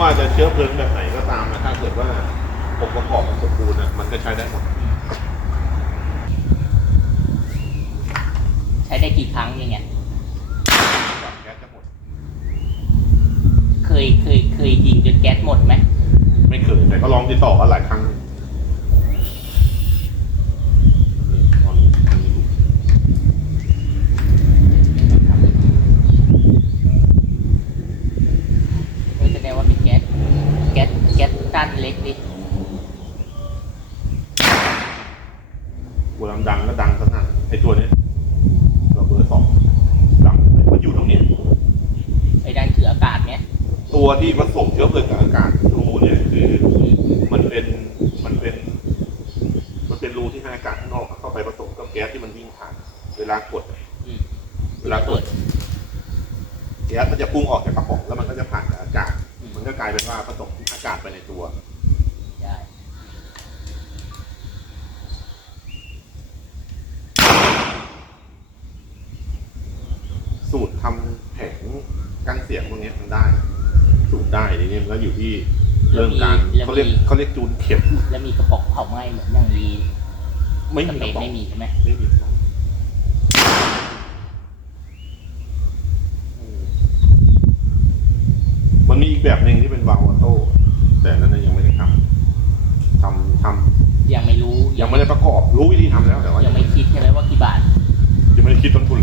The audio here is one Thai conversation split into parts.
ว่าจะเชื้อเพลิงแบบไหนก็ตามนะถ้าเกิดว่าองค์ประกอบมันสมบูรณ์นะมันก็ใช้ได้หมด ใช้ได้กี่ครั้งอย่างเงี้ยกับแก๊สจะหมด เคยเคยเคยยิงจนแก๊สหมดไหม ไม่เคยแต่ก็ลองติดต่อกันหลายครั้งนี่ลองอันนี้ดู เออแสดงว่าเป็นแก๊สแก๊สแก๊สด้านเล็กดิเวลาดังก็ดังสนั่นไอตัวเนี้ยเราเบอร์สองดังมันอยู่ตรงเนี้ยไอ้ด้านคืออากาศเนี้ยตัวที่ผสมเชื้อเพลิงกับอากาศรูเนี่ยคือมันเป็นมันเป็น มันเป็นรูที่ให้อากาศข้างนอกเข้าไปผสมกับแก๊สที่มันวิ่งผ่าน เวลากดอืมเวลากดแก๊สมันจะพุ่งออกจากกระป๋องแล้วมันก็จะผ่านกับอากาศมันก็กลายเป็นว่าผสมอากาศไปในตัวได้สูตรทำแผงกันเสียงพวกเนี้ยมันได้ สูตรได้ทีนี้มันก็อยู่ที่เรื่องการแล้วเขาเรียกมีเขาเรียกจูนเข็มแล้วมีกระป๋องเผาไหม้เหมือนอย่างดีไม่สมีเปกรระย์ป๋องไม่มีใช่ไหมไม่มีกระป๋อง มันมีอีกแบบหนึ่งที่เป็นวาล์วออโต้แต่อันนั้นนะยังไม่ได้ทำทำทำยังไม่รู้ยังไม่ได้ประกอบรู้วิธีทำแล้วแต่ว่ายังไม่คิดใช่ไหมว่ากี่บาท ยังไม่ได้คิดต้นทุน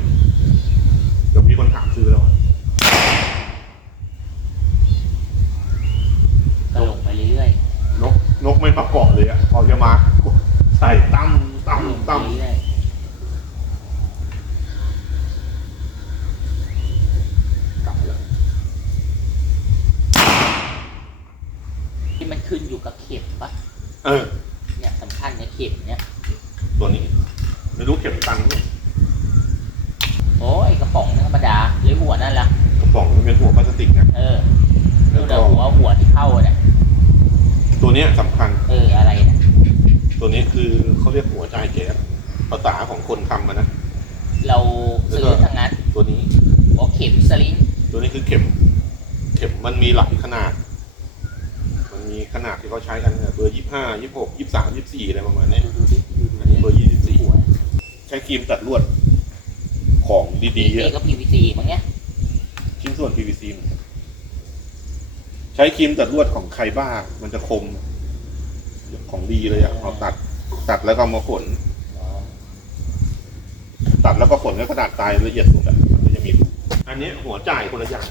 เดี๋ยวมีคนถามซื้อแล้วก็ลงไปเรื่อยนกนกไม่ประกอบเลยอะพอจะมาใส่ตั้มๆตั้มลงไปตั้มเรื่อย กลับแล้ว ๆที่มัน ขึ้นอยู่กับเข็มปะเออ เนี่ยสำคัญในเข็มเนี่ย ตัวนี้ ไม่รู้เข็มตันหรือเปล่าโอ้ยกระป๋องธรรมดาหรือหัวนั่นล่ะกระป๋องมันเป็นหัวพลาสติกนะเออแล้ดูวแต่ก็หัวหัวที่เข้าเนี่ยตัวเนี้ยสำคัญ เอออะไรเนี่ยตัวนี้คือเขาเรียกหัวใจแก๊สภาษาของคนทำมันนะ เราซื้อทางนั้นตัวนี้ โอเข็มสลิงตัวนี้คือเข็ม เข็มมันมีหลายขนาด มันมีขนาดที่เขาใช้กันเนี่ยเบอร์ยี่ห้ายี่หกยี่สามยี่สี่อะไรประมาณเนี้ยดูดูดิดูดูอันนี้เบอร์ยี่สิบสี่หัวใช้ครีมตัดลวดของดีๆนี่อะก็ PVC มั้งเนี่ยชิ้นส่วน PVC เหมือนกันใช้ครีมตัดลวดของใครบ้างมันจะคม ของดีเลยอะเอาตัด ตัดแล้วก็เอามาฝนตัดแล้วก็ฝนก็กระดาษทรายละเอียดสุดอะมันก็จะมี อันนี้หัวจ่ายคนละอย่าง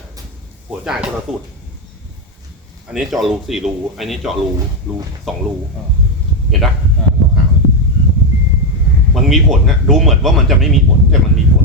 หัวจ่ายคนละสูตร อันนี้เจาะรูสี่รู อันนี้เจาะรูรูสองรูเออเห็นปะเออขาวๆมันมีผลนะดูเหมือนว่ามันจะไม่มีผลแต่มันมีผล